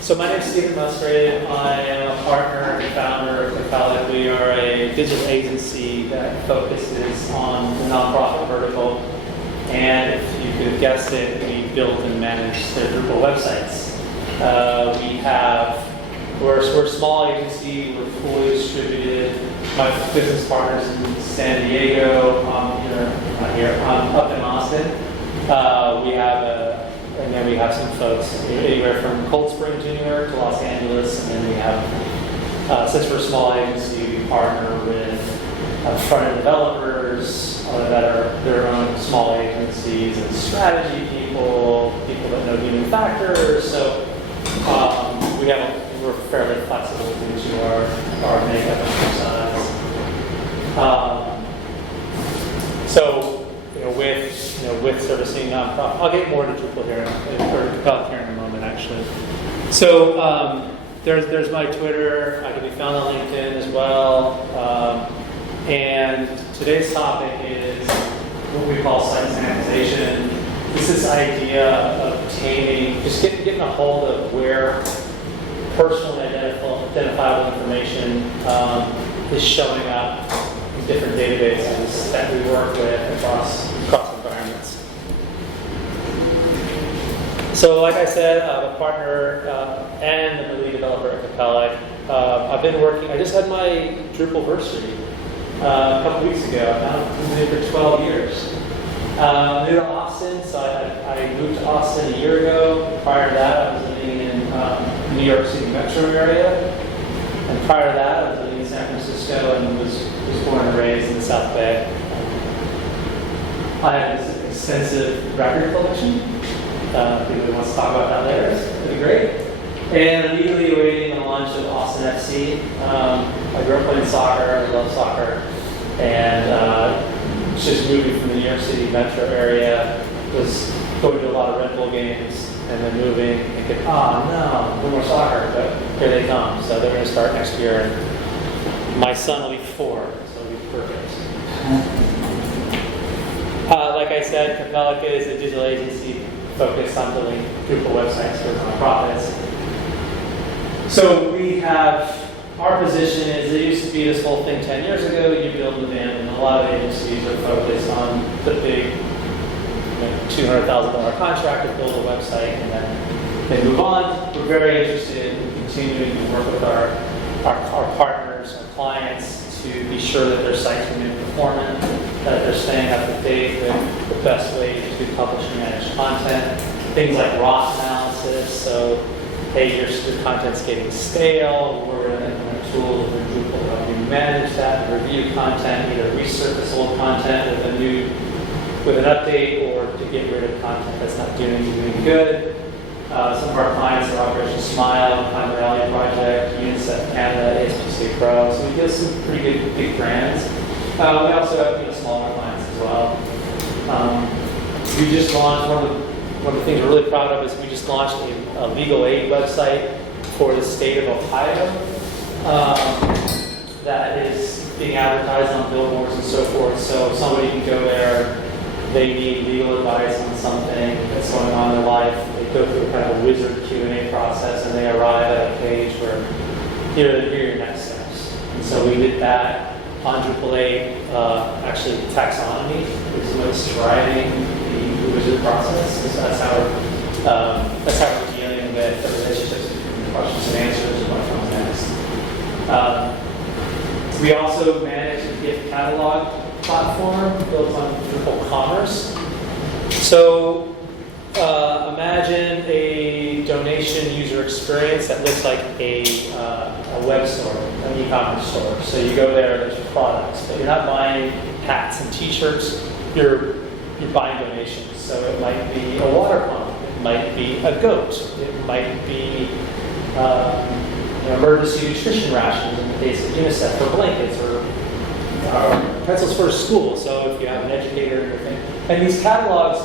So my name is Stephen Musgrave. I am a partner and founder of Pelican. We are a digital agency that focuses on the nonprofit vertical. And if you could have guessed it, we build and manage their Drupal websites. We're a small agency. We're fully distributed. My business partners in San Diego, up in Austin. And then we have some folks anywhere from Cold Springs, New York to Los Angeles. And then we have, since we're a small agency, we partner with front-end developers that are their own small agencies and strategy people that know human factors. So we're fairly flexible due to our makeup and size. With servicing nonprofit, I'll get more to Drupal here, or Pelican here in a moment, actually. So there's my Twitter. I can be found on LinkedIn as well. And today's topic is what we call site sanitization. It's this idea of taming, just getting a hold of where personally identifiable information is showing up in different databases that we work with across environments. So like I said, I'm a partner and the lead developer at Pelican. I just had my Drupalversary a couple weeks ago. I've been there for 12 years. Moved to Austin, so I moved to Austin a year ago. Prior to that, I was living in New York City metro area. And prior to that, I was living in San Francisco and was born and raised in the South Bay. I have this extensive record collection. If anybody wants to talk about that later, it'd be great. And I'm eagerly awaiting the launch of Austin FC. I grew up playing soccer, I love soccer, and just moving from the New York City metro area, was going to a lot of Red Bull games, and then moving, thinking, no more soccer, but here they come. So they're going to start next year, and my son will be 4, so it'll be perfect. Like I said, Pelican is a digital agency focused on building Drupal websites for nonprofits. So we have, our position is, it used to be this whole thing 10 years ago, you build with them, and a lot of agencies are focused on the big $200,000 contract to build a website, and then they move on. We're very interested in continuing to work with our partners, our clients, to be sure that their sites remain performant, that they're staying up to date with the best way to publish and manage content. Things like rot analysis, so hey, your content's getting stale, we're going to implement tools in Drupal to help you manage that, review content, either resurface old content with an update, or to get rid of content that's not doing you any good. Some of our clients are Operation Smile, Climate Rally Project, UNICEF Canada, ASPCA Pro, so we get some pretty good big brands. We also have smaller clients as well. We just launched one of the things we're really proud of is we just launched a legal aid website for the state of Ohio that is being advertised on billboards and so forth. So somebody can go there, they need legal advice on something that's going on in their life. They go through kind of a wizard Q&A process, and they arrive at a page where here are your next steps. And so we did that on Drupal 8, actually taxonomy is what's driving the wizard process. So that's how we're dealing with the relationships between questions and answers and what comes next. We also manage a gift catalog platform built on Drupal Commerce. So imagine a donation user experience that looks like a web store, an e-commerce store. So you go there, there's products, but you're not buying hats and t-shirts, you're buying donations. So it might be a water pump, it might be a goat, it might be emergency nutrition rations in the case of UNICEF, for blankets, or pencils for school. So if you have an educator and everything. And these catalogs,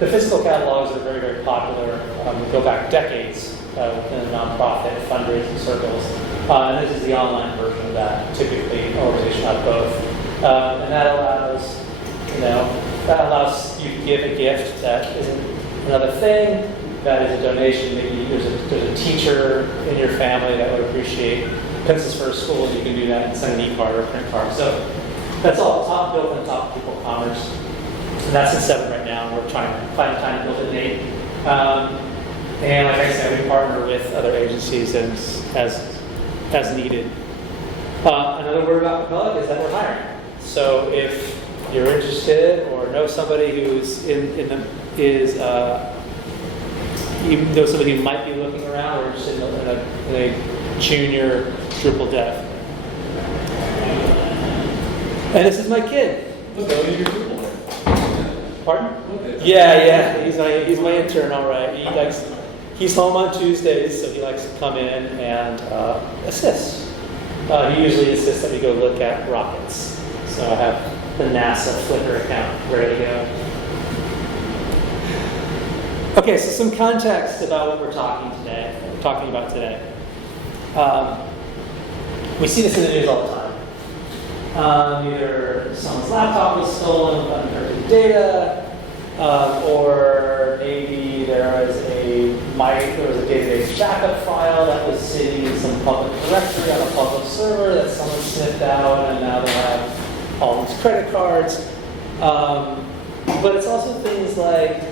the physical catalogs are very, very popular. We go back decades within the nonprofit fundraising circles. And this is the online version of that. Typically, an organization have both. And that allows you to give a gift that isn't another thing, that is a donation. Maybe there's a teacher in your family that would appreciate pencils for a school, and you can do that and send an e-card or a print card. So that's all built on top of people commerce. And that's in 7 right now, and we're trying to find a time to build it in 8. And like I said, we partner with other agencies as needed. Another word about Pelican is that we're hiring. So if you're interested or know somebody who's you know somebody who might be looking around or just in a junior Drupal dev. And this is my kid. Look, that was your Drupal. Pardon? Yeah, he's my intern, all right. He's home on Tuesdays, so he likes to come in and assist. He usually insists that we go look at rockets. So I have the NASA Flickr account ready to go. Okay, so some context about what we're talking about today. We see this in the news all the time. Either someone's laptop was stolen with unencrypted data, or maybe there was a database backup file that was sitting in some public directory on a public server that someone sniffed out, and now they have all these credit cards. But it's also things like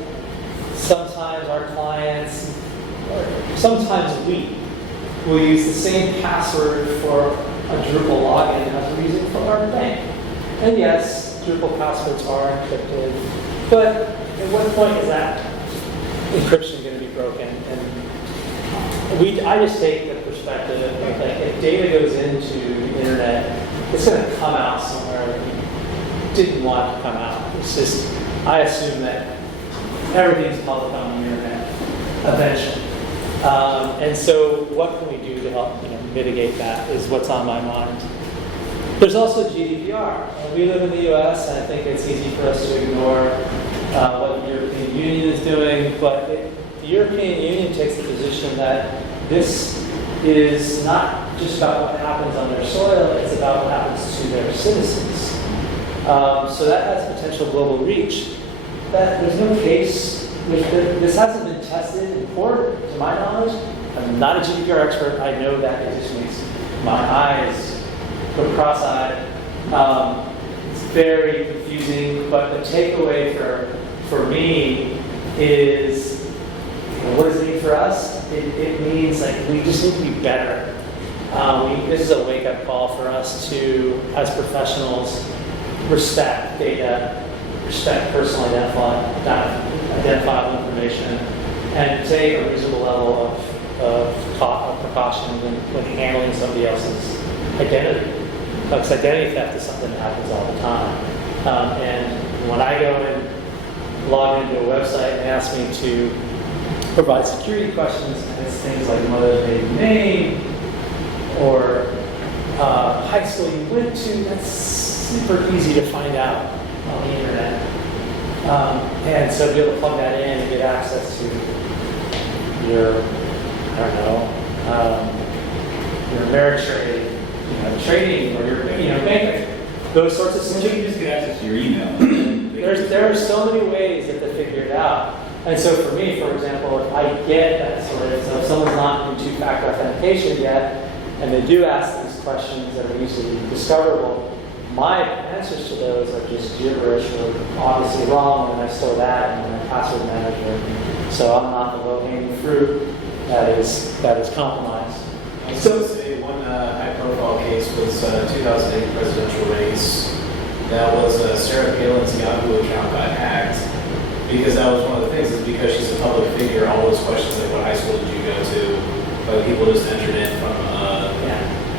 sometimes our clients, or sometimes we, will use the same password for a Drupal login as we're using for our bank. And yes, Drupal passwords are encrypted, but at what point is that encryption going to be broken? And I just take the perspective of like if data goes into the internet, it's going to come out somewhere that we didn't want to come out. It's just, I assume that everything's public on the internet eventually. And so what can we do to help mitigate that is what's on my mind. There's also GDPR. We live in the US, and I think it's easy for us to ignore what the European Union is doing, but the European Union takes the position that this is not just about what happens on their soil, it's about what happens to their citizens. So that has potential global reach. There's no case, this hasn't been tested in court, to my knowledge. I'm not a GDPR expert. I know that it just makes my eyes go cross-eyed. It's very confusing, but the takeaway for me is, what does it mean for us? It means like we just need to be better. This is a wake-up call for us to, as professionals, respect data, respect personal identifiable information, and take a reasonable level of precaution when handling somebody else's identity. Because identity theft is something that happens all the time. And when I go and log into a website and ask me to provide security questions, and it's things like mother's maiden name or high school you went to, that's super easy to find out on the internet. And so to be able to plug that in and get access to your, your Ameritrade, trading, or your, banking, those sorts of things. You can just get access to your email. There are so many ways that they figure it out. And so for me, for example, if I get that sort of, so if someone's not in two-factor authentication yet, and they do ask these questions that are easily discoverable, my answers to those are just gibberish or obviously wrong, and I store that in my password manager. So I'm not the low-hanging fruit that is compromised. So say one high-profile case was 2008 presidential race. That was Sarah Palin's Yahoo account got hacked because that was one of the things. Is because she's a public figure, all those questions like what high school did you go to, people just entered in from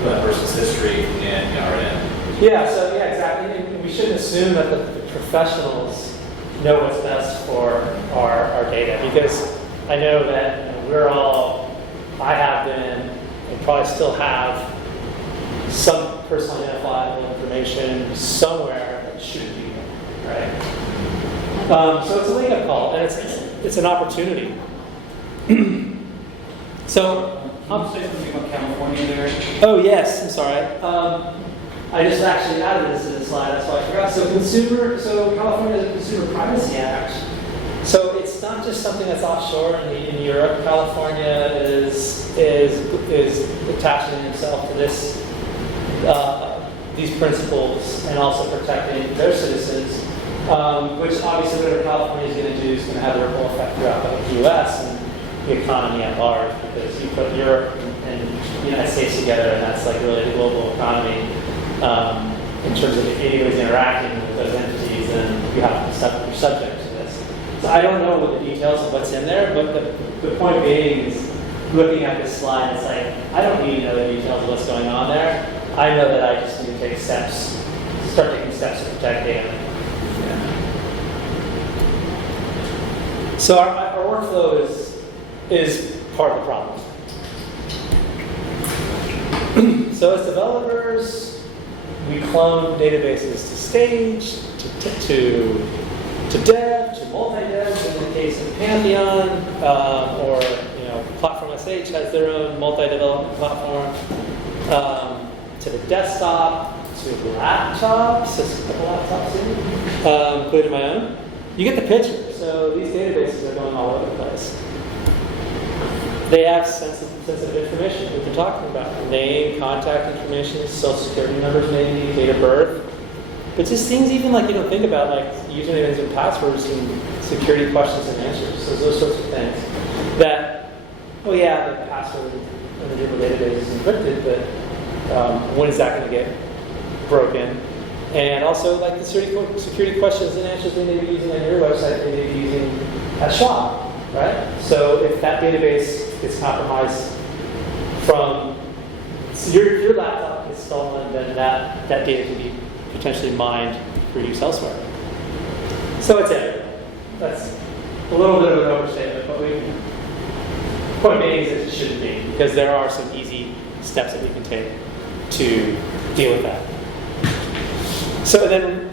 that person's history and got right in. Yeah, exactly. And we shouldn't assume that the professionals know what's best for our data, because I know that I have been, and probably still have, some personal identifiable information somewhere that shouldn't be there, right? So it's a wake-up call, and it's an opportunity. So, Can you say something about California there? Oh yes, I'm sorry. I just actually added this to the slide, that's why I forgot. So California has a Consumer Privacy Act. So it's it's not just something that's offshore in Europe. California is attaching itself to these principles and also protecting their citizens, which obviously whatever California is going to do is going to have a ripple effect throughout the U.S. and the economy at large, because you put Europe and the United States together, and that's like really the global economy in terms of anybody's interacting with those entities, and you have to be subject to this. So I don't know what the details of what's in there, but the point being is, looking at this slide, it's like, I don't need to know the details of what's going on there. I know that I just need to take steps, start taking steps to protect data. Yeah. So our workflow is part of the problem. So as developers, we clone databases to stage, to dev, to multi-dev. In the case of Pantheon, or Platform SH has their own multi-development platform. To the desktop, to laptops, a couple laptops in, including my own. You get the picture. So these databases are going all over the place. They have sensitive information we've been talking about. Name, contact information, social security numbers maybe, date of birth. But just things even like you don't think about, like usernames and passwords and security questions and answers. So those sorts of things that, oh yeah, the password in the different database is encrypted, but when is that going to get broken? And also like the security questions and answers they may be using on your website, they may be using at shop, right? So if that database gets compromised from your laptop gets stolen, then that data can be potentially mined for use elsewhere. So it's everywhere. That's a little bit of an overstatement, but point being is it shouldn't be, because there are some easy steps that we can take to deal with that. So then,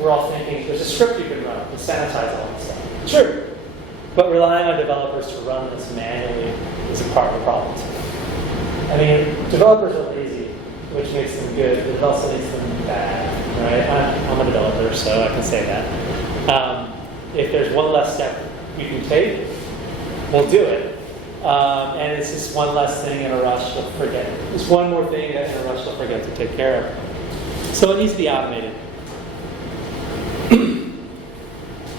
we're all thinking there's a script you can run to sanitize all this stuff. True. But relying on developers to run this manually is a part of the problem too. I mean, developers are lazy, which makes them good, but it also makes them bad, right? I'm a developer, so I can say that. If there's one less step you can take, we'll do it. And it's just one less thing in a rush to forget. It's one more thing that in a rush to forget to take care of. So it needs to be automated.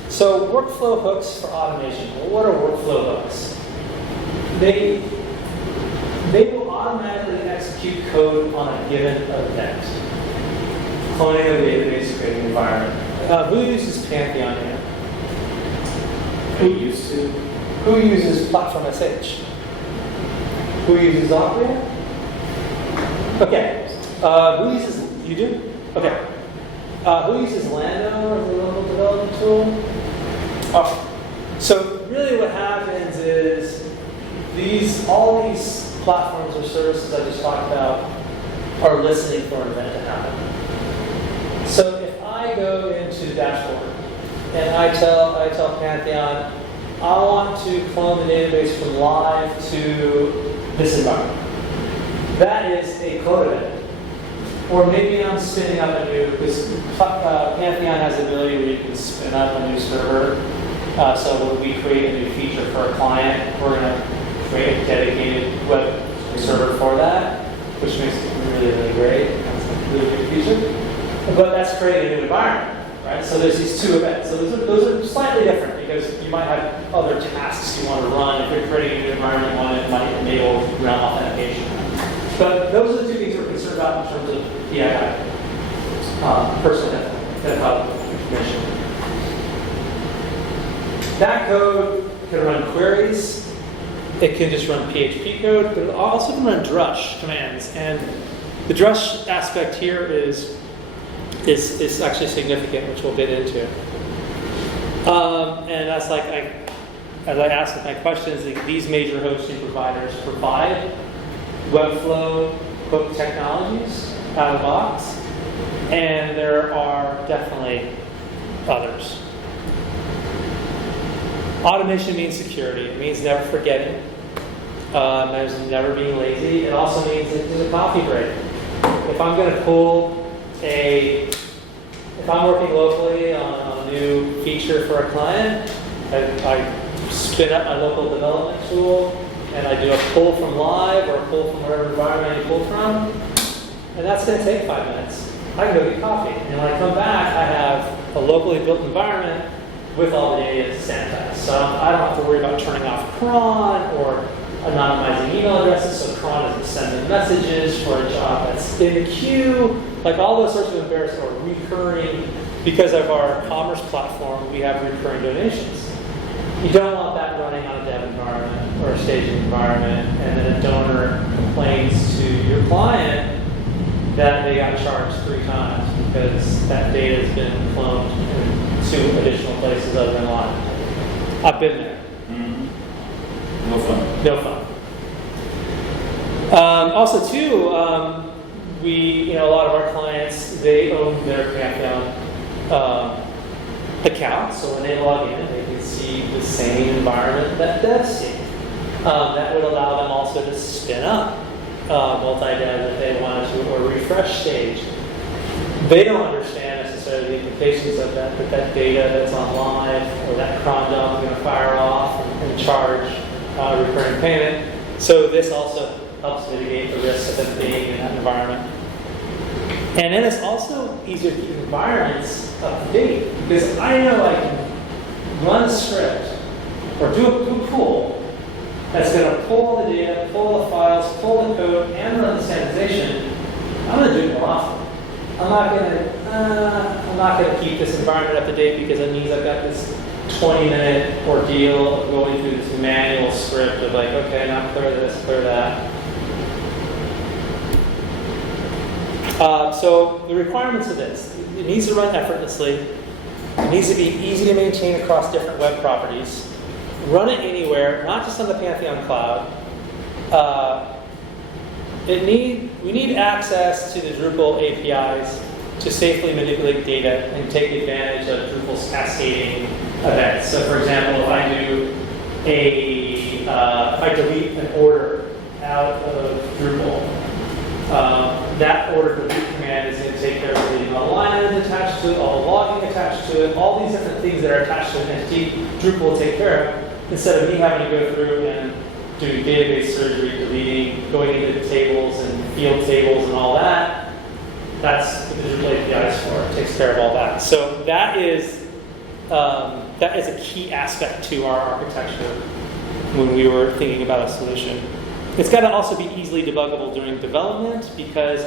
So workflow hooks for automation. Well, what are workflow hooks? They will automatically execute code on a given event. Cloning a database, creating an environment. Who uses Pantheon here? Who uses Platform SH? Who uses Opera? Okay. Who uses, you do? Okay. Who uses Lando as a local development tool? Oh. So really what happens is all these platforms or services I just talked about are listening for an event to happen. So if I go into the dashboard and I tell Pantheon, I want to clone the database from live to this environment. That is a code event. Or maybe I'm spinning up a new, because Pantheon has the ability where you can spin up a new server. So when we create a new feature for a client, we're going to create a dedicated web server for that, which makes it really, really great. That's a really good feature. But that's creating a new environment, right? So there's these two events. So those are slightly different, because you might have other tasks you want to run. If you're creating a new environment, it might enable ground authentication. But those are the two things we're concerned about in terms of PII, personal information. That code can run queries. It can just run PHP code, but it also can run drush commands. And the drush aspect here is actually significant, which we'll get into. And that's like, as I asked with my questions, these major hosting providers provide Webflow hook technologies out of the box, and there are definitely others. Automation means security. It means never forgetting. There's never being lazy. It also means that there's a coffee break. If I'm going to pull a if I'm working locally on a new feature for a client, I spin up my local development tool and I do a pull from live or a pull from whatever environment you pull from, and that's going to take 5 minutes. I can go get coffee, and when I come back, I have a locally built environment with all the data sanitized. So I don't have to worry about turning off cron or anonymizing email addresses so cron doesn't send me messages for a job that's in the queue. Like all those sorts of embarrassing or recurring, because of our commerce platform, we have recurring donations. You don't want that running on a dev environment or a staging environment, and then a donor complains to your client that they got charged 3 times because that data has been cloned in 2 additional places other than live. I've been there. No fun. No fun. Also, too, a lot of our clients, they own their Pantheon account, so when they log in, they can see the same environment that devs see. That would allow them also to spin up multi-dev if they wanted to, or refresh stage. They don't understand necessarily the implications of that, but that data that's on live or that cron job is going to fire off and charge recurring payment. So this also helps mitigate the risk of them being in that environment. And then it's also easier to keep environments up to date, because I know I can run a script or do a pull that's going to pull all the data, pull the files, pull the code, and run the sanitization. I'm going to do it more often. I'm not going to keep this environment up to date because it means I've got this 20-minute ordeal of going through this manual script of like, okay, now clear this, clear that. So the requirements of this: it needs to run effortlessly. It needs to be easy to maintain across different web properties. Run it anywhere, not just on the Pantheon cloud. We need access to the Drupal APIs to safely manipulate data and take advantage of Drupal's cascading events. So, for example, if I delete an order out of Drupal, that order delete command is going to take care of deleting all the line items attached to it, all the logging attached to it, all these different things that are attached to an entity. Drupal will take care of, instead of me having to go through and do database surgery, deleting, going into tables and field tables and all that. That's what the Drupal API is for. It takes care of all that. So that is a key aspect to our architecture when we were thinking about a solution. It's got to also be easily debuggable during development, because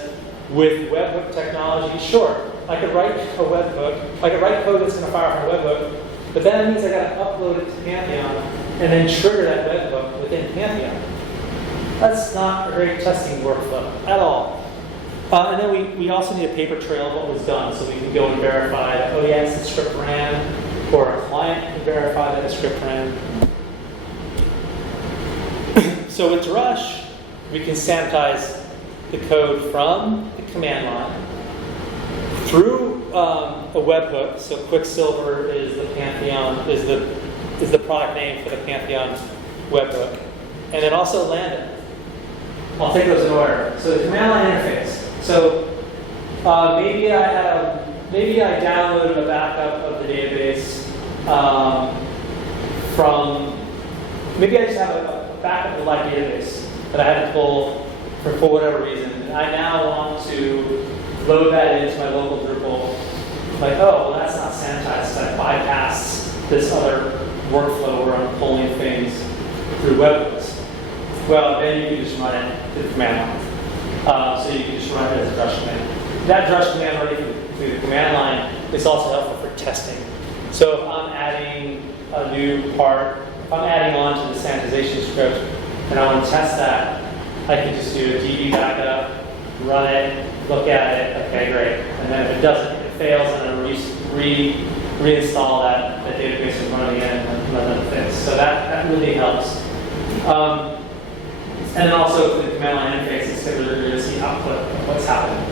with webhook technology, sure, I could write a webhook, I could write code that's going to fire from a webhook, but that means I got to upload it to Pantheon and then trigger that webhook within Pantheon. That's not a great testing workflow at all. And then we also need a paper trail of what was done, so we can go and verify that, oh yes, the script ran, or a client can verify that the script ran. So with Drush, we can sanitize the code from the command line through a webhook. So Quicksilver is the Pantheon, is the product name for the Pantheon webhook, and then also land it. I'll take those in order. So the command line interface. So maybe I downloaded a backup of the database maybe I just have a backup of the live database that I had to pull for whatever reason. And I now want to load that into my local Drupal. Like, oh, well, that's not sanitized. I bypassed this other workflow where I'm pulling things through webhooks. Well, then you can just run it to the command line. So you can just run it as a Drush command. That Drush command running through the command line is also helpful for testing. So if I'm adding a new part, if I'm adding on to the sanitization script and I want to test that, I can just do a DB backup, run it, look at it, okay, great. And then if it doesn't, if it fails, then I'll reinstall that database and run it again and let it fix. So that really helps. And then also for the command line interface, it's really good to see output of what's happening.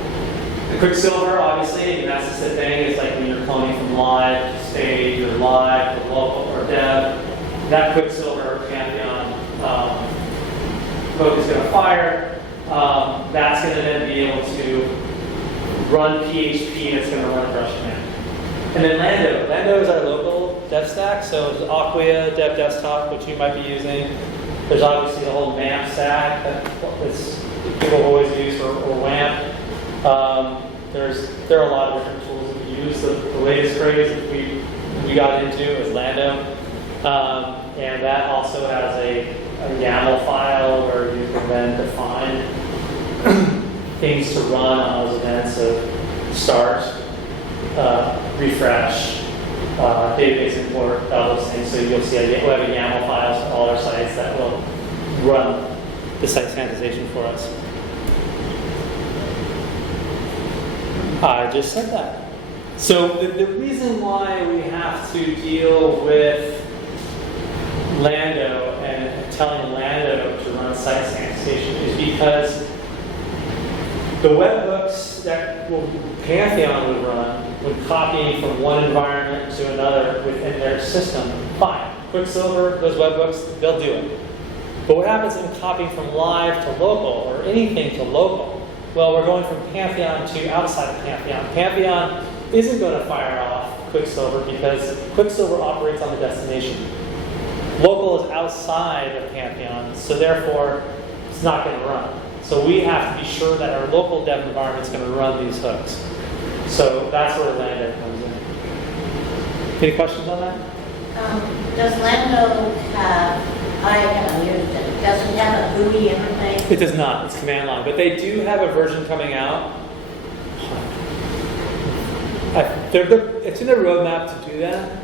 The Quicksilver, obviously, and that's just the thing, is like when you're cloning from live to stage or live to local or dev, that Quicksilver Pantheon hook is going to fire. That's going to then be able to run PHP and it's going to run a Drush command. And then Lando. Lando is our local dev stack, so it's Acquia, Dev Desktop, which you might be using. There's obviously the whole MAMP stack that people always use, or WAMP. There are a lot of different tools that we use. The latest craze that we got into is Lando. And that also has a YAML file where you can then define things to run on those events of start, refresh, database import, all those things. So you'll see we have a YAML files for all our sites that will run the site sanitization for us. I just said that. So the reason why we have to deal with Lando and telling Lando to run site sanitization is because the webhooks that Pantheon would run when copying from one environment to another within their system, fine. Quicksilver, those webhooks, they'll do it. But what happens in copying from live to local or anything to local? Well, we're going from Pantheon to outside of Pantheon. Pantheon isn't going to fire off Quicksilver because Quicksilver operates on the destination. Local is outside of Pantheon, so therefore it's not going to run. So we have to be sure that our local dev environment is going to run these hooks. So that's where Lando comes in. Any questions on that? Does Lando have, I haven't used it, does it have a GUI interface? It does not. It's command line. But they do have a version coming out. It's in their roadmap to do that.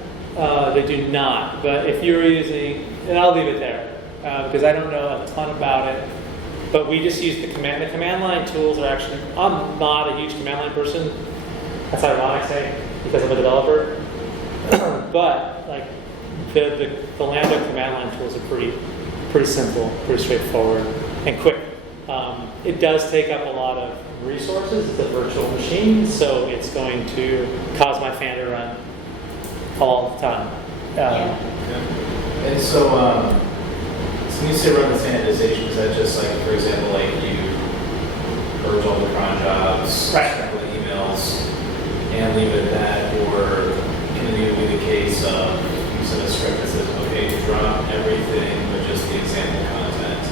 They do not. But if you're using, and I'll leave it there because I don't know a ton about it. But we just use the command. The command line tools are actually. I'm not a huge command line person. That's ironic, say, because I'm a developer. But like the Lando command line tools are pretty simple, pretty straightforward, and quick. It does take up a lot of resources. It's a virtual machine, so it's going to cause my fan to run all the time. And so, when you say run the sanitization, is that just like, for example, like you purge all the cron jobs, right, all the emails, and leave it at that, or can it be the case of using a script that says, okay, drop everything but just the example content?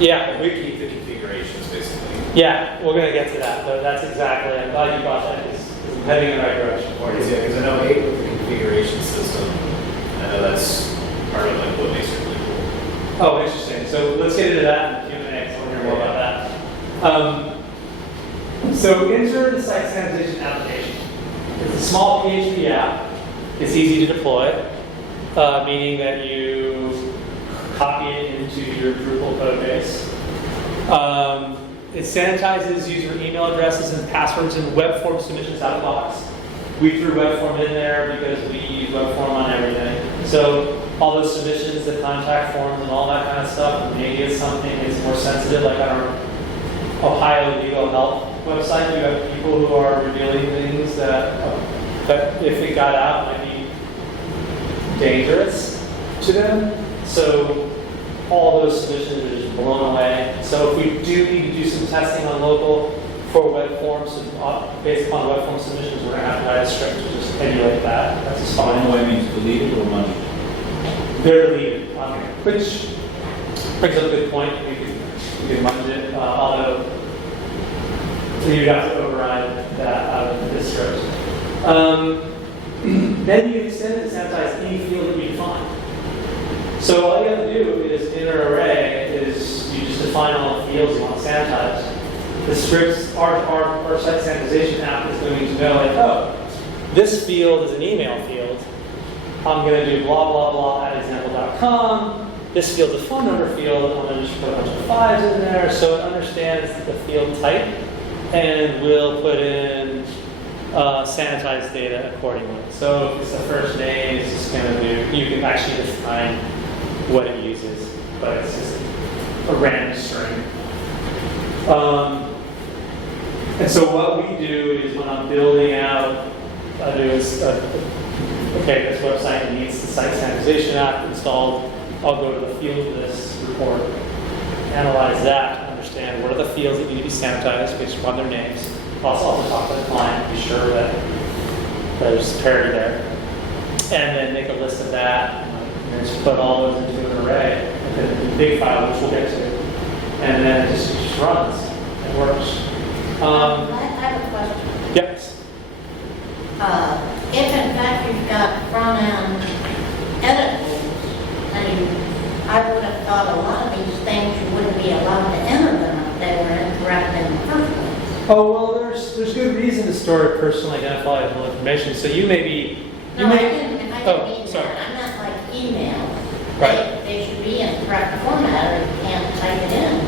Yeah, we keep the configurations basically. Yeah, we're going to get to that, but that's exactly. I'm glad you brought that. It's heading in the right direction for you. Yeah, because I know with the configuration system, I know that's part of like what makes it really cool. Oh, interesting. So let's get into that in the Q&A, so we'll hear more about that. So enter the site sanitization application. It's a small PHP app. It's easy to deploy, meaning that you copy it into your Drupal code base. It sanitizes user email addresses and passwords and web form submissions out of the box. We threw web form in there because we use web form on everything. So all those submissions, the contact forms and all that kind of stuff, maybe it's something that's more sensitive, like on our Ohio Legal Health website, you have people who are revealing things that if it got out might be dangerous to them. So all those submissions are just blown away. So if we do need to do some testing on local for web forms, based upon web form submissions, we're going to have to write a script to just emulate that. That's just fine. By the way, means deleted or munged? They're deleted, which brings up a good point. You can munge it, although you'd have to override that out of this script. Then you extend it to sanitize any field that you define. So all you have to do is in an array is you just define all the fields you want to sanitize. The scripts, our site sanitization app is going to know, like, oh, this field is an email field. I'm going to do blah, blah, blah at example.com. This field's a phone number field. I'm going to just put a bunch of 5s in there so it understands the field type and will put in sanitized data accordingly. So if it's the first name, it's just going to do, you can actually define what it uses, but it's just a random string. And so what we do is when I'm building out, okay, this website needs the site sanitization app installed. I'll go to the field list report, analyze that to understand what are the fields that need to be sanitized based upon their names. I'll also talk to the client to be sure that There's parity there. And then make a list of that, and then just put all those into an array, and then the big file, which we'll get to. And then it just runs. It works. I have a question. Yes. If in fact you've got front-end edit rules, I would have thought a lot of these things you wouldn't be allowed to enter them if they were incorrect in the first place. Oh, well, there's good reason to store personally identifiable information. So you may be... No, I didn't mean sorry. that. I meant like emails. Right. They should be in the correct format or you can't type it in.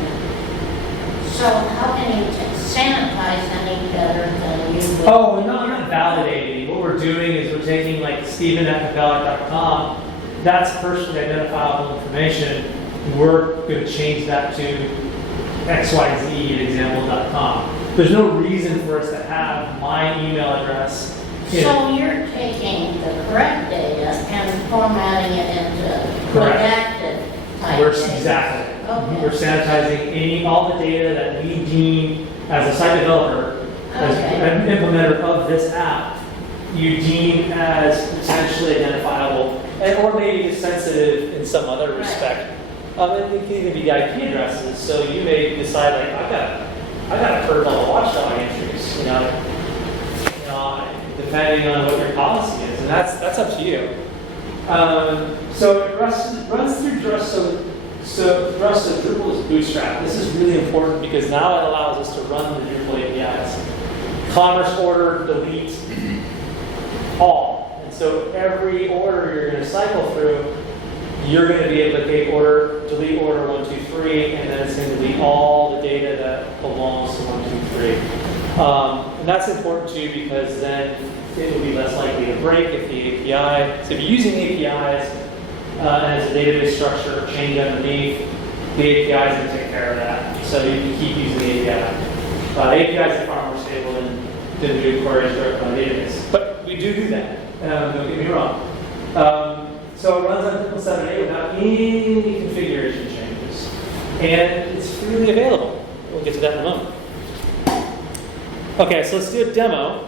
So how can you sanitize any better than you would? Oh, we're not validating. What we're doing is we're taking like Steven@capella.com. That's personally identifiable information. We're going to change that to XYZ@example.com. There's no reason for us to have my email address. So you're taking the correct data and formatting it into Correct. redacted type We're data? exactly. Okay. We're sanitizing all the data that we deem as a site developer, as Okay. an implementer of this app, you deem as potentially identifiable, or maybe sensitive in some other Right. respect. It can even be IP addresses. So you may decide, like, I got a curve on the Watchdog entries, depending on what your policy is, and that's up to you. So it runs through Drupal. So Drupal is bootstrapped. This is really important because now it allows us to run the Drupal APIs. Commerce order, delete, all. And so every order you're going to cycle through, you're going to be able to take order, delete order 1, 2, 3, and then it's going to delete all the data that belongs to 1, 2, 3. And that's important too because then it will be less likely to break if the API. So if you're using APIs and as a database structure change underneath, the API is going to take care of that. So you can keep using the API. APIs are far more stable than do queries directly on the database. But we do that. Don't get me wrong. So it runs on Drupal 7.8 without any configuration changes. And it's freely available. We'll get to that in a moment. Okay, so let's do a demo.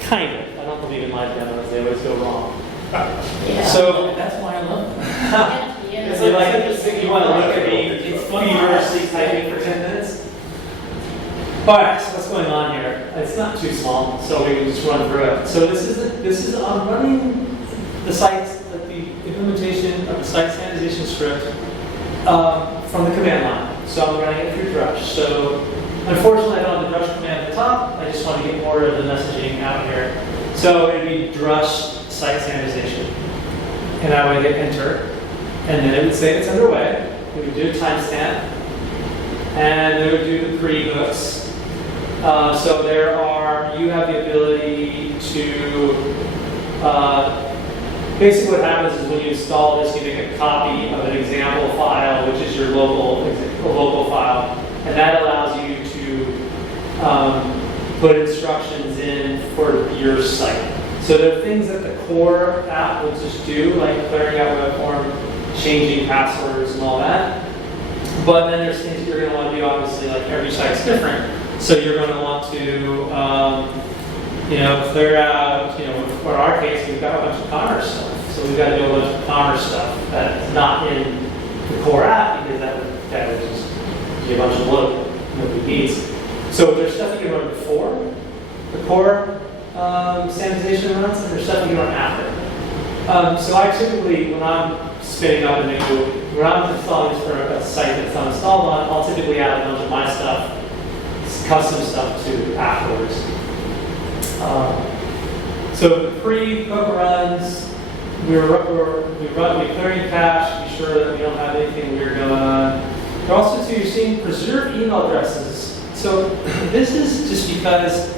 Kind of. I don't believe in live demos. They always go wrong. Yeah. So That's why I love them. Yeah. you like this, you want to look at me feverishly typing for 10 minutes? All right, so what's going on here? It's not too small, so we can just run through it. So this is I'm running the site, the implementation of the site sanitization script from the command line. So I'm running it through Drush. So unfortunately, I don't have the Drush command at the top. I just want to get more of the messaging out here. So it'd be Drush site sanitization. And I would hit enter. And then it would say it's underway. It would do a timestamp. And it would do the pre-hooks. So you have the ability to, basically what happens is when you install this, you make a copy of an example file, which is your local file. And that allows you to put instructions in for your site. So there are things that the core app will just do, like clearing out web form, changing passwords and all that. But then there's things you're going to want to do, obviously, like every site's different. So you're going to want to, clear out, for our case, we've got a bunch of commerce stuff. So we've got to do a bunch of commerce stuff that's not in the core app because that would just be a bunch of load nobody needs. So there's stuff you can run before the core sanitization runs, and there's stuff you can run after. So I typically, when I'm spinning up when I'm installing this for a site that's not installed on, I'll typically add a bunch of my stuff, custom stuff to afterwards. So the pre-hook runs, we're clearing cache, be sure that we don't have anything weird going on. But also too, you're seeing preserve email addresses. So this is just because,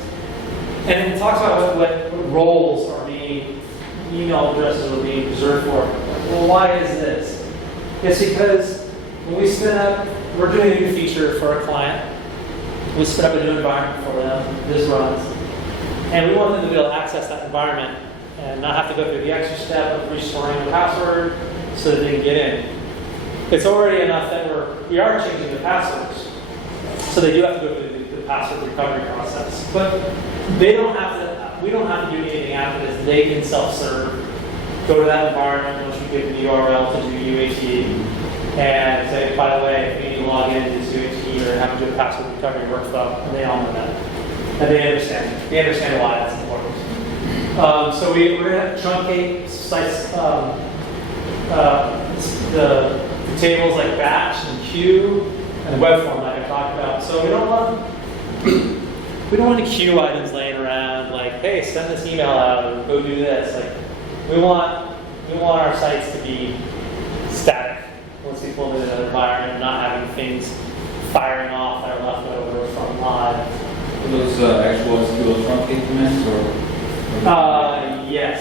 and it talks about what roles are being, email addresses are being preserved for. Well, why is this? It's because when we spin up, we're doing a new feature for our client. We spin up a new environment for them. This runs. And we want them to be able to access that environment and not have to go through the extra step of restoring the password so that they can get in. It's already enough that we are changing the passwords. So they do have to go through the password recovery process. But they don't have to we don't have to do anything after this. They can self-serve. Go to that environment once you give them the URL to do UAT, and say, by the way, if you need to log in to this UAT or have to do a password recovery workflow, and they all know that. And they understand. They understand why that's important. So we're going to truncate sites, the tables like batch and queue and web form like I talked about. So we don't want to queue items laying around like, hey, send this email out or go do this. Like, we want our sites to be static once we pull into another environment, not having things firing off that are left over from live. Are those actual SQL truncate commands or? Yes.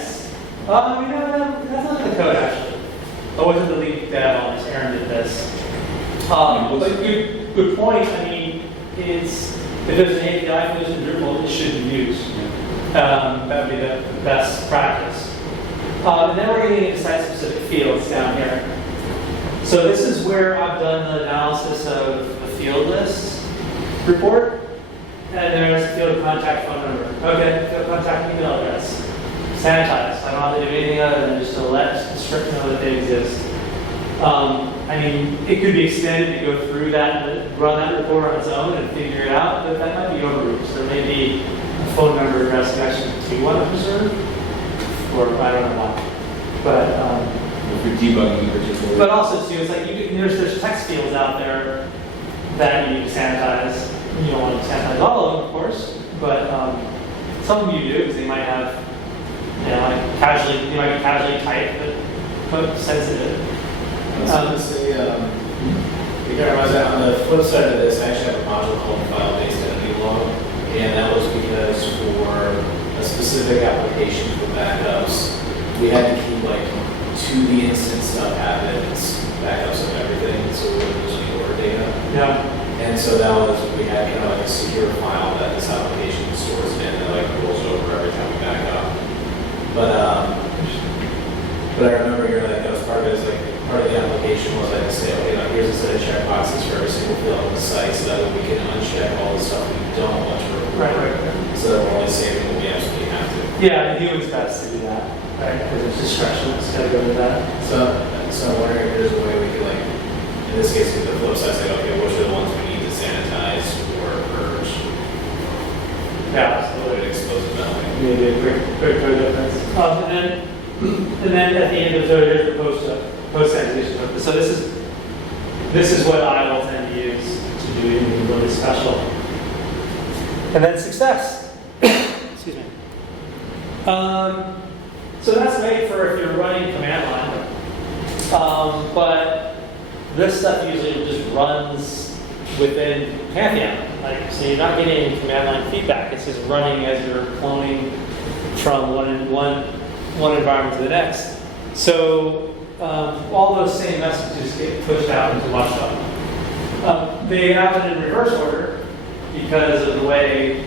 That's not in the code actually. I wasn't the lead dev on this. Aaron did this. But good point. I mean, if there's an API for this in Drupal, it should be used. That would be the best practice. And then we're getting into site-specific fields down here. So this is where I've done the analysis of the field list report. And there's field contact phone number. Okay, field contact email address. Sanitize. I don't have to do anything other than just to let the script know that they exist. I mean, it could be extended to go through that and run that report on its own and figure it out, but that might be overreach. There may be a phone number address you actually do want to preserve, or I don't know why. But If you're debugging in particular. but also too, it's like there's text fields out there that you need to sanitize. You don't want to sanitize all of them, of course, but some of you do because they might have, they might be casually typed but sensitive. On the flip side of this, I actually have a module called file-based entity log, and that was because for a specific application for backups, we had to keep like to the instance stuff happens, backups of everything, so we wouldn't lose any order data. Yeah. And so that was, we had kind of like a secure file that this application stores in that like rolls over every time we back up. But I remember you're like, that was part of it, is like, part of the application was I had to say, okay, now here's a set of checkboxes for every single field on the site, so that way we can uncheck all the stuff we don't want to report. Right. So that we're only saving what we absolutely have to. Yeah, the human's best to do that, right? Because it's discretion, it's got to go to that. So I'm wondering if there's a way we could like, in this case, the flip side, say, okay, which are the ones we need to sanitize or purge? Yeah, So it exposes that way. maybe a quick difference. And then at the end of there's the post sanitization. So this is what I will tend to use to do anything really special. And then success. Excuse me. So that's great for if you're running command line. But this stuff usually just runs within Pantheon. Like, so you're not getting command line feedback. It's just running as you're cloning from one environment to the next. So all those same messages get pushed out into Watchdog. They happen in reverse order because of the way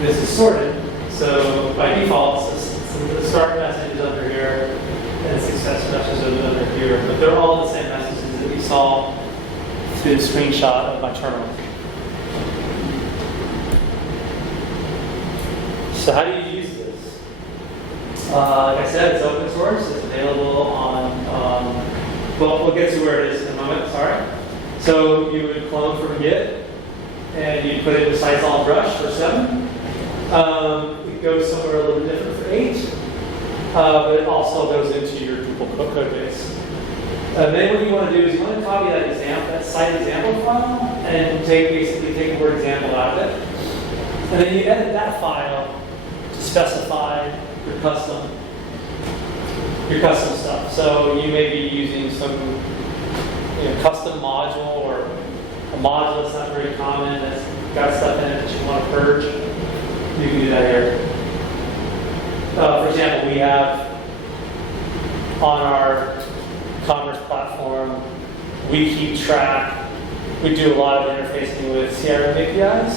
this is sorted. So by default, the start message is under here, and success message is under here. But they're all the same messages that we saw through the screenshot of my terminal. So how do you use this? Like I said, it's open source. It's available on, we'll get to where it is in a moment, sorry. So you would clone from Git, and you put it in sites all brush for 7. It goes somewhere a little bit different for 8, but it also goes into your Drupal code base. And then what you want to do is you want to copy that site example file and basically take the word example out of it. And then you edit that file to specify your custom stuff. So you may be using some custom module or a module that's not very common that's got stuff in it that you want to purge. You can do that here. For example, we have on our commerce platform, we keep track, we do a lot of interfacing with CRM APIs,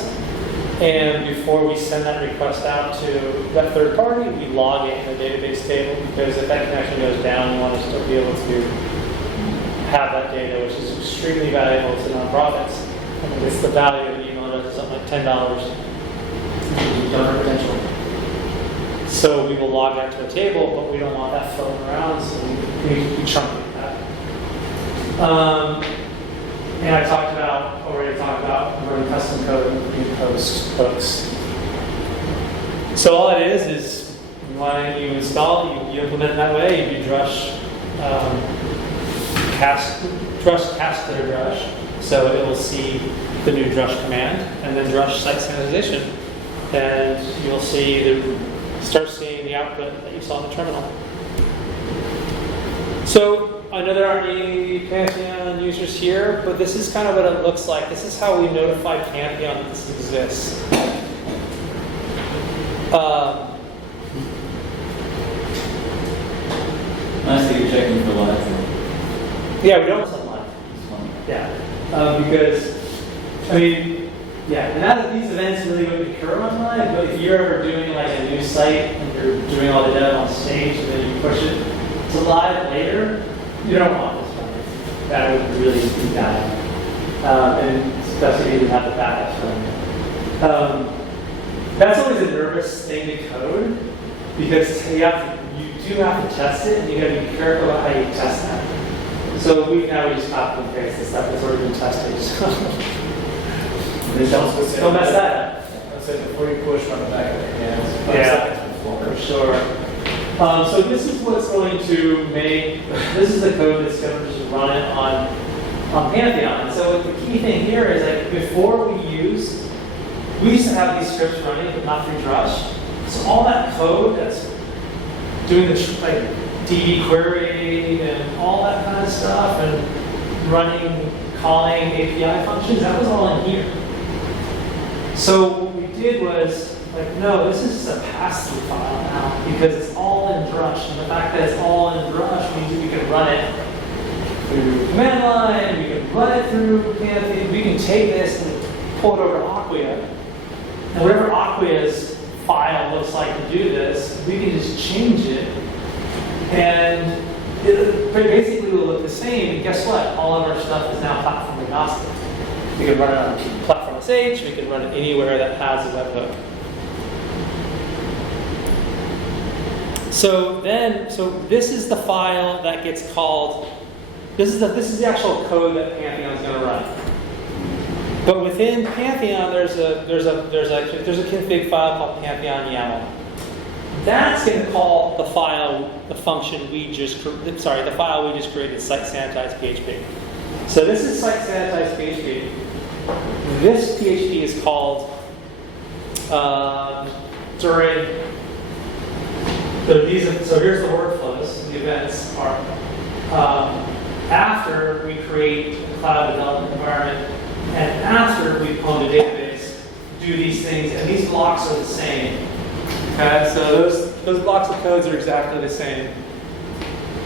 and before we send that request out to that third party, we log it in the database table, because if that connection goes down, we want to still be able to have that data, which is extremely valuable to nonprofits. I mean, it's the value of an email address is something like $10. Donor potential. So we will log that to a table, but we don't want that floating around, so we truncate that. And I already talked about running custom code and new post hooks. So all it is when you install it, you implement it that way. You do drush, cast clear drush, so it will see the new drush command, and then drush site sanitization, and you'll start seeing the output that you saw in the terminal. So I know there aren't any Pantheon users here, but this is kind of what it looks like. This is how we notify Pantheon that this exists. Honestly, you're checking for live. Yeah, we don't send live. Yeah, because, and now that these events really don't occur on live, but if you're ever doing like a new site and you're doing all the dev on stage and then you push it to live later, you don't want this one. That would really be bad. And especially if you didn't have the backups running. That's always a nervous thing to code because you do have to test it and you got to be careful about how you test that. So we just copy and paste the stuff that's already been tested. So don't mess that up. I said before you push, run it back in your hands. Yeah, for sure. So this is what's going to this is the code that's going to just run it on Pantheon. And so the key thing here is like before we used to have these scripts running, but not through drush. So all that code that's doing the DB query and all that kind of stuff and calling API functions, that was all in here. So what we did was no, this is a pass-through file now because it's all in drush. And the fact that it's all in drush means we can run it through command line, we can run it through Pantheon, we can take this and pull it over to Acquia. And whatever Acquia's file looks like to do this, we can just change it. And it basically will look the same. And guess what? All of our stuff is now platform agnostic. We can run it on platform SH, we can run it anywhere that has a webhook. So this is the file that gets called. This is the actual code that Pantheon is going to run. But within Pantheon, there's a config file called Pantheon YAML. That's going to call the file we just created, site sanitize PHP. So this is site sanitize PHP. This PHP is called during. So here's the workflows. The events are after we create a cloud development environment and after we clone a database, do these things, and these blocks are the same. Okay, so those blocks of codes are exactly the same.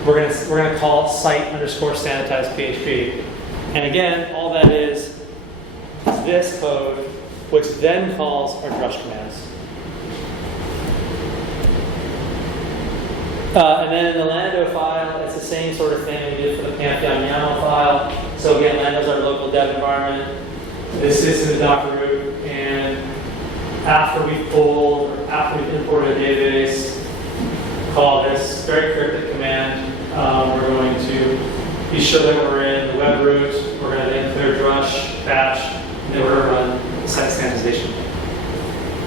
We're gonna call it site_sanitize PHP, and again, all that is this code, which then calls our drush commands. And then in the Lando file, it's the same sort of thing we did for the Pantheon YAML file. So again, Lando's our local dev environment. This is in the Docker root, and after we've imported a database, call this very cryptic command. We're going to be sure that we're in the web root. We're going to then clear drush, batch, and then we're going to run site sanitization.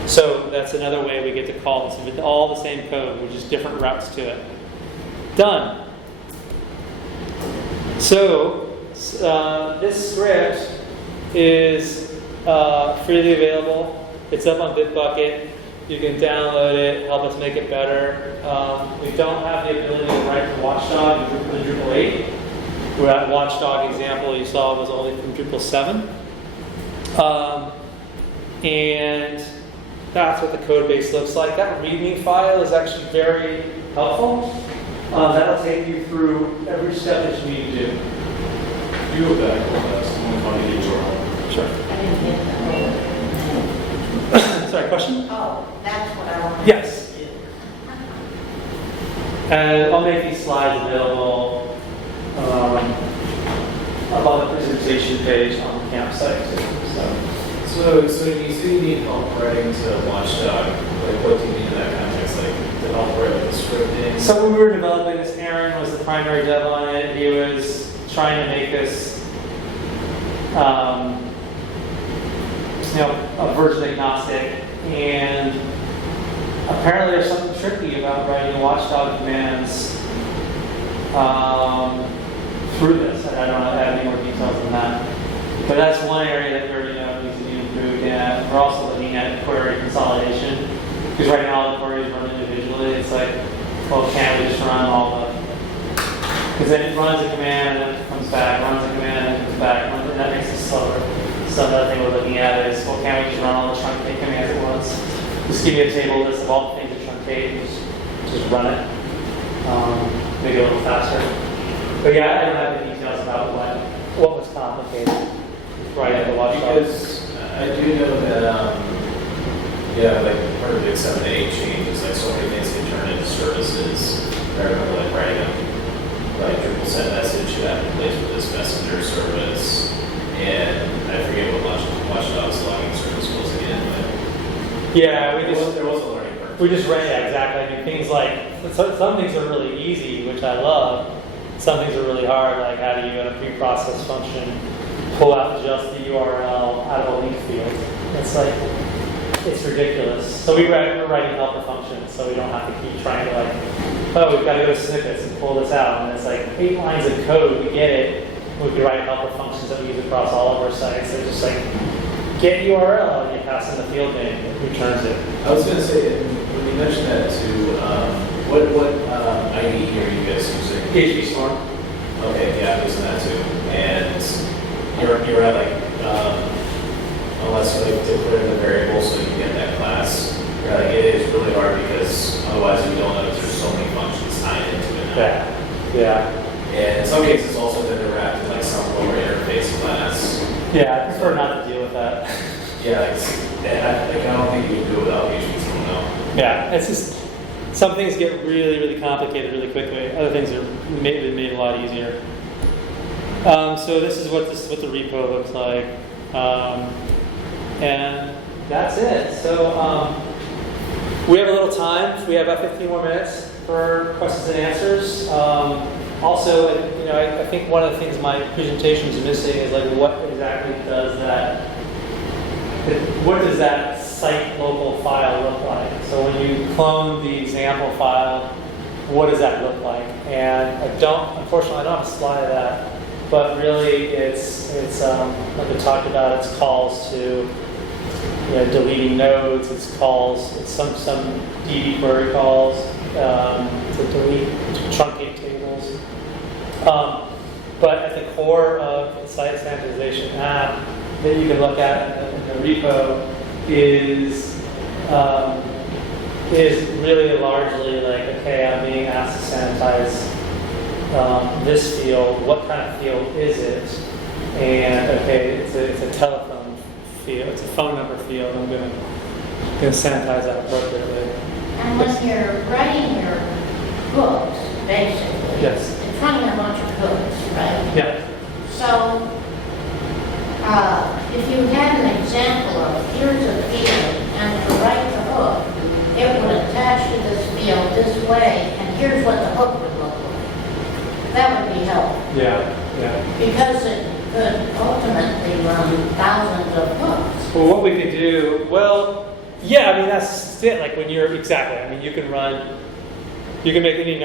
So that's another way we get to call this. It's all the same code, with just different routes to it. Done. So this script is freely available. It's up on Bitbucket. You can download it, help us make it better. We don't have the ability to write to Watchdog in Drupal 8. That Watchdog example you saw was only from Drupal 7. And that's what the code base looks like. That README file is actually very helpful. That'll take you through every step that you need to do. Do you have someone on the URL? Sure. I didn't get that. Sorry, question? Oh, that's what I wanted Yes. to do. And I'll make these slides available up on the presentation page on the campsite too. So you say you need help writing to Watchdog, like what do you mean in that context? Like software, like the scripting? So when we were developing this, Aaron was the primary dev on it. He was trying to make this, a version agnostic. And apparently there's something tricky about writing Watchdog commands through this. And I don't have any more details than that. But that's one area that we're, needs to be improved. And we're also looking at query consolidation. Because right now all the queries run individually. It's like, well, can't we just run all the... Because then it runs a command and then it comes back, runs a command and it comes back, and that makes it slower. So another thing we're looking at is, well, can't we just run all the truncate commands at once? Just give me a table list of all the things that truncate and just run it. Make it a little faster. But yeah, I don't have any details about what was complicated right at the Watchdog. Because I do know that, like part of the 7 to 8 changes, like so many things can turn into services. I remember like writing like Drupal send message that plays with this messenger service, and I forget what Watchdog's logging service was again, but Yeah, there was a learning curve. we just ran, yeah, exactly. I mean, things like, some things are really easy, which I love. Some things are really hard, like how do you, in a pre-process function, pull out just the URL out of a link field. It's like, it's ridiculous. So we're writing helper functions, so we don't have to keep trying to like, oh, we've got to go to snippets and pull this out. And it's like 8 lines of code, we get it. We can write helper functions that we use across all of our sites. They're just like, get URL, and you pass in the field name, it returns it. I was going to say, when you mentioned that too, what IDE are you guys using? PHP Storm. Okay, yeah, I'm using that too. And you're at like, unless you like declare the variable so you get that class, you're like, it is really hard because otherwise you don't notice there's so many functions tied into it now. Yeah. And in some cases also then they're wrapped in like some lower interface class. Yeah, I prefer not to deal with that. Yeah, I don't think you can do it without PHP Storm though. Yeah, it's just, some things get really, really complicated really quickly. Other things are made a lot easier. So this is what the repo looks like. And that's it. So we have a little time. We have about 15 more minutes for questions and answers. Also, I think one of the things my presentation is missing is like what exactly does that site local file look like? So when you clone the example file, what does that look like? And unfortunately, I don't have a slide of that. But really, it's like we talked about. It's calls to deleting nodes. It's some DB query calls to delete, to truncate tables. But at the core of the site sanitization app that you can look at in the repo is really largely like, okay, I'm being asked to sanitize this field. What kind of field is it? And okay, it's a telephone field. It's a phone number field. I'm going to sanitize that appropriately. And when you're writing your hooks, basically, Yes. it's running a bunch of hooks, right? Yeah. So, if you had an example of here's a field, and to write the hook, it would attach to this field this way, and here's what the hook would look like. That would be helpful. Yeah. Because it could ultimately run thousands of hooks. Well, what we could do, that's it. Like when you're you can make any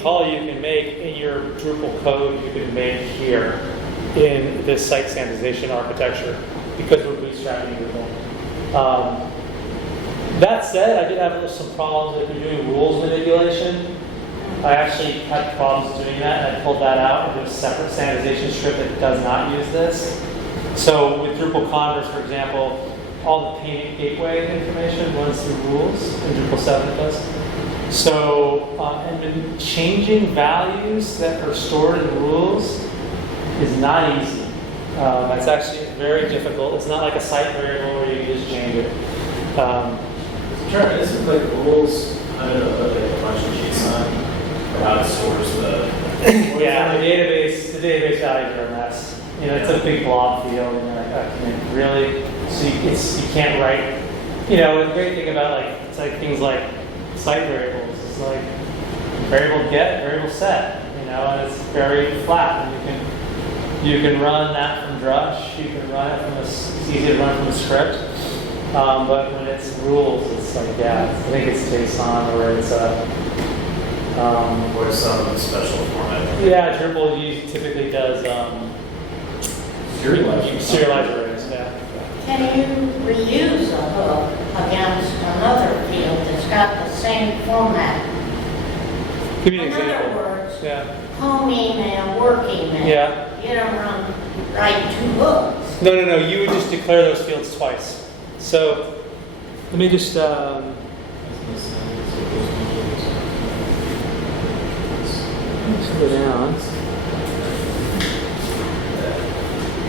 call you can make in your Drupal code, you can make here in this site sanitization architecture because we're bootstrapping Drupal. That said, I did have some problems if you're doing rules manipulation. I actually had problems doing that, and I pulled that out into a separate sanitization script that does not use this. So with Drupal Converse, for example, all the payment gateway information runs through rules, and Drupal 7 does. So, and then changing values that are stored in rules is not easy. It's actually very difficult. It's not like a site variable where you can just change it. Sure, this is like rules, I don't know, like a bunch of JSON. How it stores the yeah, the database values are a mess. It's a big blob field, and you're like, oh, really? So you can't write. The great thing about it's like things like site variables is like variable get, variable set, you know, and it's very flat. And you can run that from Drush, you can run it from it's easy to run from the script. But when it's rules, it's like, yeah, I think it's JSON or it's Or some special format. yeah, Drupal typically does Serialized. serialized arrays, yeah. Can you reuse a hook against another field that's got the same format? Give me an In other example. words, Yeah. home email, work email. Yeah. You don't write two hooks. No, you would just declare those fields twice. So let me just go down.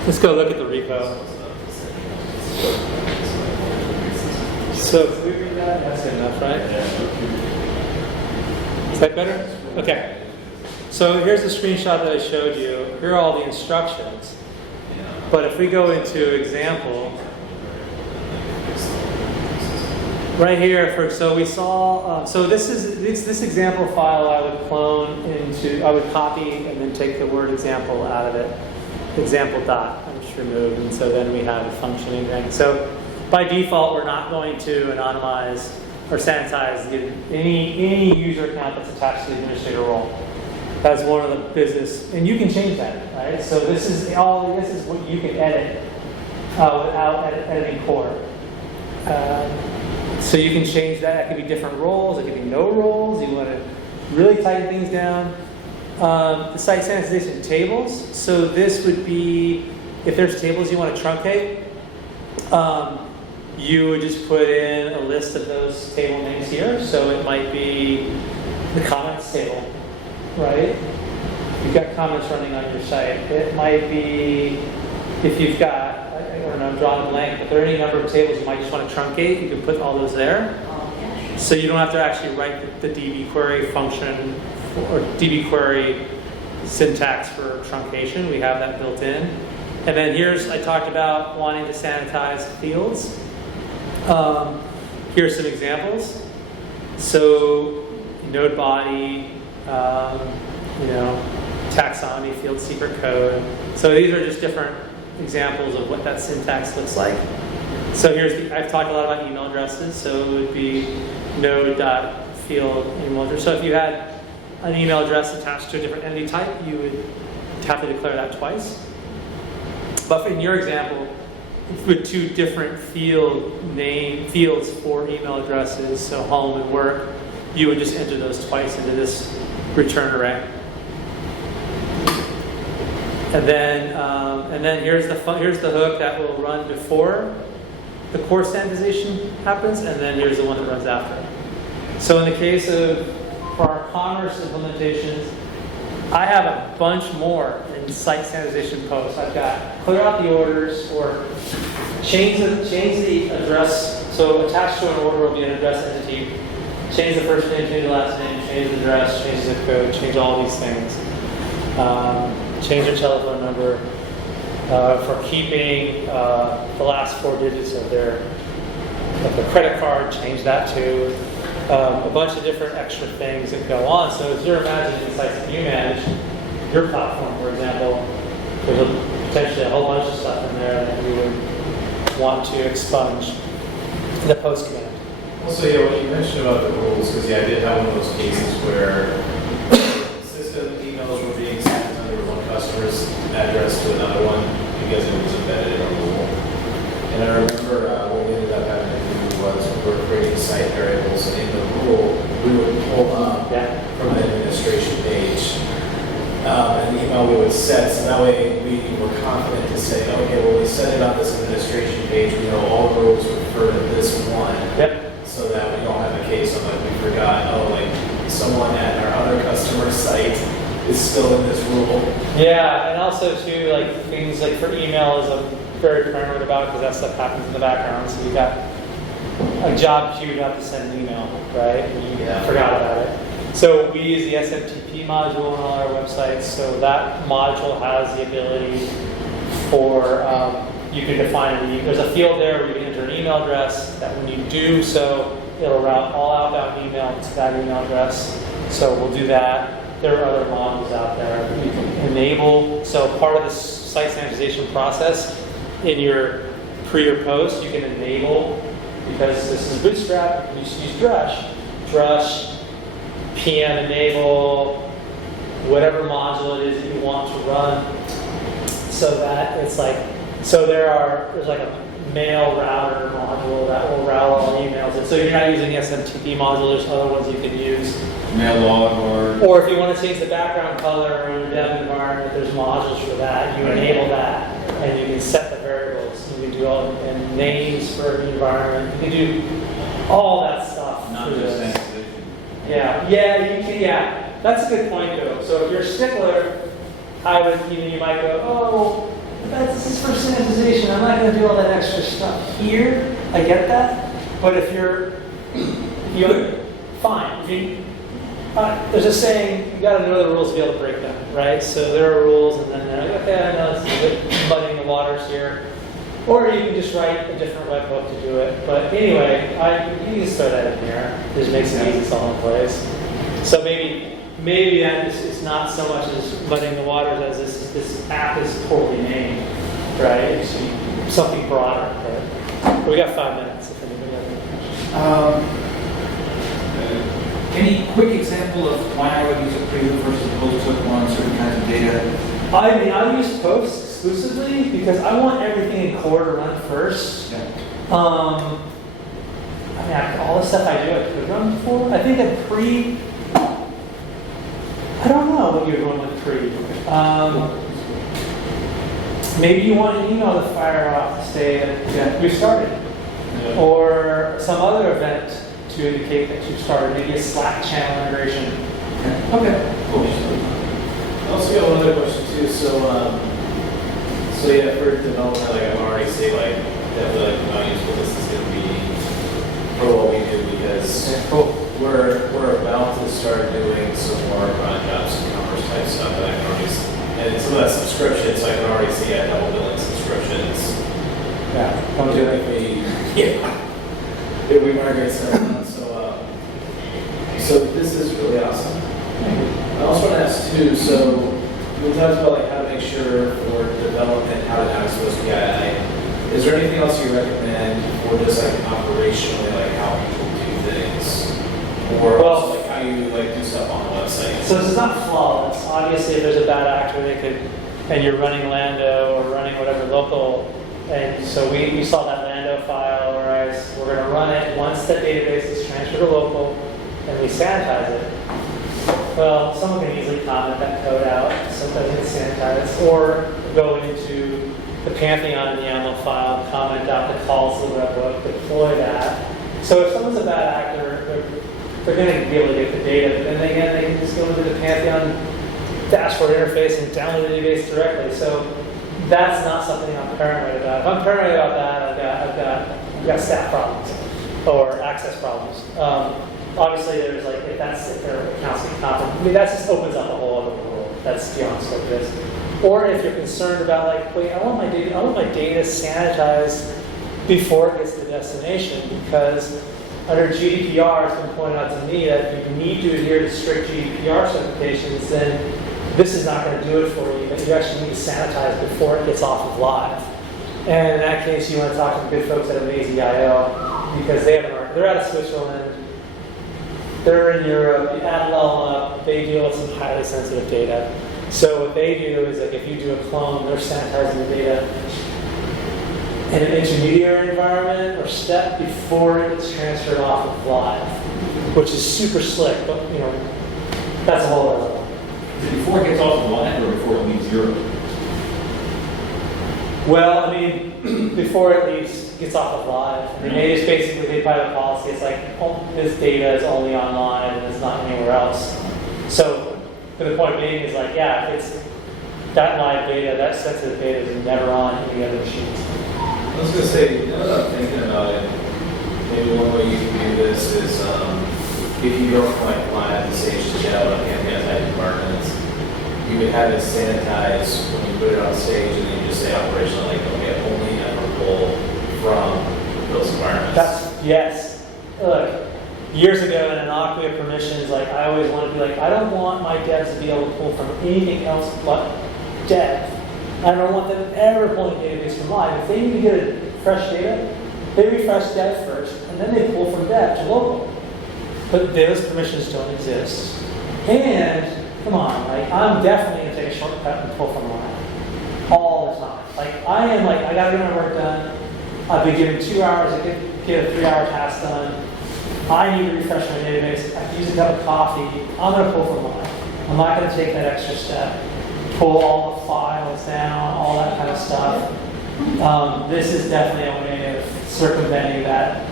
Let's go look at the repo. So if we read that, that's good enough, right? Is that better? Okay. So here's the screenshot that I showed you. Here are all the instructions. But if we go into example, right here, so we saw, so this example file I would clone into, I would copy and then take the word example out of it, example dot, and just remove, and so then we have a functioning thing. So by default, we're not going to anonymize or sanitize any user account that's attached to the administrator role. That's one of the business, and you can change that, right? So this is what you can edit without editing core. So you can change that. That could be different roles. It could be no roles. You want to really tighten things down. The site sanitization tables. So this would be, if there's tables you want to truncate, you would just put in a list of those table names here. So it might be the comments table, right? You've got comments running on your site. It might be, if you've got, I don't know, I'm drawing a blank, but there are any number of tables you might just want to truncate. You can put all those there. Oh, yeah. So you don't have to actually write the DB query function or DB query syntax for truncation. We have that built in. And then I talked about wanting to sanitize fields. Here's some examples. So node body, taxonomy, field secret code. So these are just different examples of what that syntax looks like. So I've talked a lot about email addresses. So it would be node.field email address. So if you had an email address attached to a different entity type, you would have to declare that twice. But in your example, with two different fields for email addresses, so home and work, you would just enter those twice into this return array. And then here's the hook that will run before the core sanitization happens, and then here's the one that runs after. So in the case of for our commerce implementations, I have a bunch more in site sanitization posts. I've got clear out the orders or change the address. So attached to an order will be an address entity. Change the first name, change the last name, change the address, change the zip code, change all these things. Change their telephone number. For keeping the last 4 digits of their credit card, change that too. A bunch of different extra things that go on. So if you're imagining the sites that you manage, your platform, for example, there's potentially a whole bunch of stuff in there that you would want to expunge the post command. Also, what you mentioned about the rules, because I did have one of those cases where system emails were being sent under one customer's address to another one because it was embedded in a rule. And I remember what we ended up having to do was we were creating site variables, and in the rule, we would pull up from the administration page an email we would set, so that way we were confident to say, okay, well, we set it on this administration page, we know all the rules refer to this one. So that we don't have a case of like we forgot, someone at our other customer site is still in this rule. Yeah, and also too, things like for email is I'm very paranoid about because that stuff happens in the background. So you got a job queued up to send an email, right? And you forgot about it. So we use the SMTP module on all our websites. So that module has the ability for you can define there's a field there where you can enter an email address that when you do so, it'll route all outbound email to that email address. So we'll do that. There are other modules out there. You can enable, so part of this site sanitization process in your pre or post, you can enable, because this is Bootstrap, you just use Drush, PM enable, whatever module it is that you want to run, so that it's like, so there's like a mail router module that will route all emails. And so you're not using the SMTP module, there's other ones you can use. Mail log or Or if you want to change the background color in your dev environment, there's modules for that. You enable that, and you can set the variables. You can do all and names for the environment. You can do all that stuff. not through just this. sanitization. Yeah, you can. Yeah, that's a good point though. So if you're a stickler, I would, you might go, oh, but this is for sanitization. I'm not going to do all that extra stuff here. I get that, but if you're fine. If you, there's a saying, you got to know the rules to be able to break them, right? So there are rules, and then they're like, okay, I know it's a bit muddying the waters here. Or you can just write a different webhook to do it. But anyway, you can just throw that in here. It just makes it easy, it's all in place. So maybe that is not so much as muddying the waters as this app is poorly named, right? It's something broader. Right? But we got 5 minutes if anybody has any questions. Any quick example of why I would use a preload versus a post hook on certain kinds of data? I mean, I use posts exclusively because I want everything in core to run first. Yeah. I mean, all the stuff I do, I could run before. I think that pre, I don't know what you're going with pre. Maybe you want an email to fire off to say that you started, or some other event to indicate that you started. Maybe a Slack channel integration. Okay. Cool. I also got one other question too. So yeah, for development, like I'm already saying, like definitely like how useful this is going to be for what we do because we're about to start doing some more run jobs and commerce type stuff that I can already see. And some of that subscription, so I can already see I double billing subscriptions. Yeah. Don't do it. If we migrate some, so this is really awesome. I also want to ask too, so we talked about like how to make sure for development how to access PII. Is there anything else you recommend for just like operationally, like how people do things? Or also, like how you like do stuff on the website? So this is not flawless. Obviously, if there's a bad actor, they could, and you're running Lando or running whatever local, and so we saw that Lando file where we're going to run it once the database is transferred to local, and we sanitize it. Well, someone can easily comment that code out so it doesn't get sanitized, or go into the Pantheon in the YAML file, comment out the calls to the webhook, deploy that. So if someone's a bad actor, they're going to be able to get the data, but then again, they can just go into the Pantheon dashboard interface and download the database directly. So that's not something I'm paranoid about. If I'm paranoid about that, I've got staff problems or access problems. Obviously, there's like if their accounts get confident, I mean that just opens up a whole other world. That's beyond scope of this. Or if you're concerned about like, wait, I want my data sanitized before it gets to the destination, because under GDPR, it's been pointed out to me that if you need to adhere to strict GDPR certifications, then this is not going to do it for you. But you actually need to sanitize before it gets off of live. And in that case, you want to talk to the good folks at Amaze.io because they're out of Switzerland. They're in Europe, you add LLM up, they deal with some highly sensitive data. So what they do is like if you do a clone, they're sanitizing the data in an intermediary environment or step before it's transferred off of live, which is super slick, but that's a whole other level. Is it before it gets off the line or before it leaves Europe? Well, I mean, before it gets off of live. I mean, they just basically, they buy the policy. It's like, oh, this data is only online and it's not anywhere else. So, the point being is like, yeah, it's that live data, that sensitive data is never on any other machines. I was going to say, now that I'm thinking about it, maybe one way you can do this is if you go from like live to stage to demo and Pantheon departments, you would have it sanitized when you put it on stage, and then you just say operational, like, okay, only ever pull from those environments. Yes. Look, years ago in an Aquia permissions, like I always want to be like, I don't want my devs to be able to pull from anything else but dev. I don't want them ever pulling database from live. If they need to get fresh data, they refresh dev first, and then they pull from dev to local. But those permissions don't exist. And, come on, like, I'm definitely going to take a shortcut and pull from live. All the time. Like, I got to get my work done. I've been given 2 hours to get a 3-hour task done. I need to refresh my database. I can use a cup of coffee. I'm going to pull from live. I'm not going to take that extra step. Pull all the files down, all that kind of stuff. This is definitely a way of circumventing that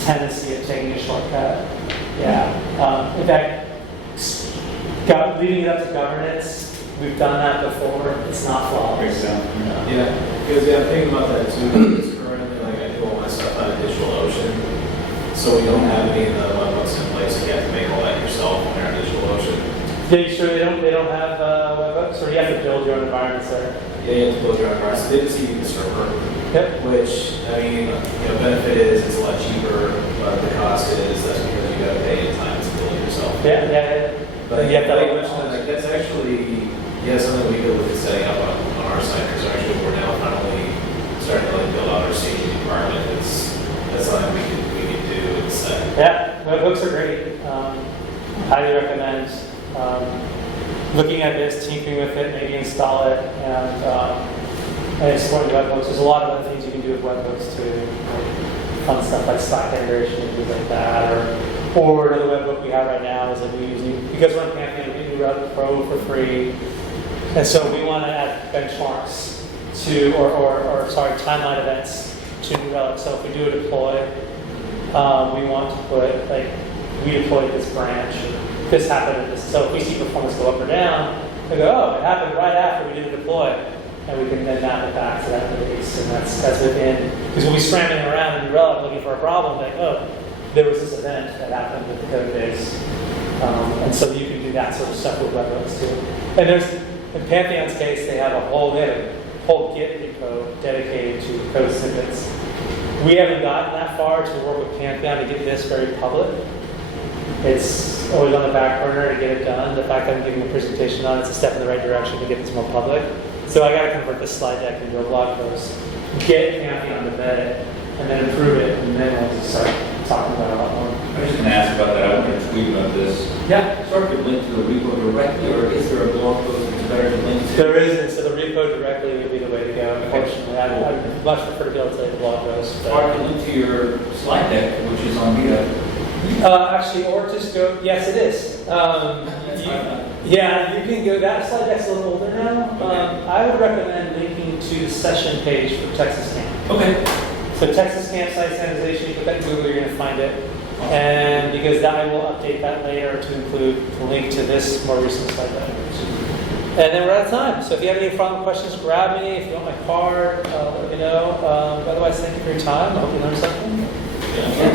tendency of taking a shortcut. Yeah. In fact, leaving it up to governance, we've done that before. It's not flawless. Yeah, because I'm thinking about that too. Because currently, like I do all my stuff on DigitalOcean, so we don't have any of the webhooks in place. So you have to make all that yourself when you're on DigitalOcean. Yeah, you sure they don't have webhooks, or you have to build your own environments there? Yeah, you have to build your own environment. So they just use the server. Yep. Which, I mean, benefit is it's a lot cheaper, but the cost is that's because you got to pay in time to build it yourself. Yeah. But you have to like that's actually something we could look at setting up on our site. Because actually we're now finally starting to like build out our staging department. That's something we could do. It's yeah, webhooks are great. Highly recommend looking at this, tinkering with it, maybe install it, and exploring webhooks. There's a lot of other things you can do with webhooks too. Like fun stuff like Slack integration and things like that. Or another webhook we have right now is that we use because we're on Pantheon, we do New Relic Pro for free. And so we want to add benchmarks to, or timeline events to New Relic. So if we do a deploy, we want to put, like, we deployed this branch, this happened at this. So if we see performance go up or down, we go, oh, it happened right after we did the deploy. And we can then map it back to that release. And that's within, because we'll be scrambling around in New Relic looking for a problem, like, oh, there was this event that happened with the code base. And so you can do that sort of stuff with webhooks too. And in Pantheon's case, they have a whole Git repo dedicated to code snippets. We haven't gotten that far to work with Pantheon to get this very public. It's always on the back burner to get it done. The fact that I'm giving a presentation on it's a step in the right direction to get this more public. So I got to convert this slide deck into a blog post, get Pantheon to vet it, and then improve it, and then we'll start talking about it a lot more. I was just going to ask about that. I wanted to tweet about this. Yeah. Sort of link to the repo directly, or is there a blog post that's better to link to? There isn't, so the repo directly would be the way to go, unfortunately. I'd much prefer to be able to take the blog post. It's hard to link to your slide deck, which is on Meetup. Actually, or just go, yes, it is. Yeah, you can go, that slide deck's a little older now. I would recommend linking to the session page for Texas Camp. Okay. So Texas Camp site sanitization, you put that in Google, you're going to find it. And because I will update that later to include the link to this more recent slide deck. And then we're out of time. So if you have any final questions, grab me. If you want my card, let me know. Otherwise, thank you for your time. I hope you learned something. Yeah.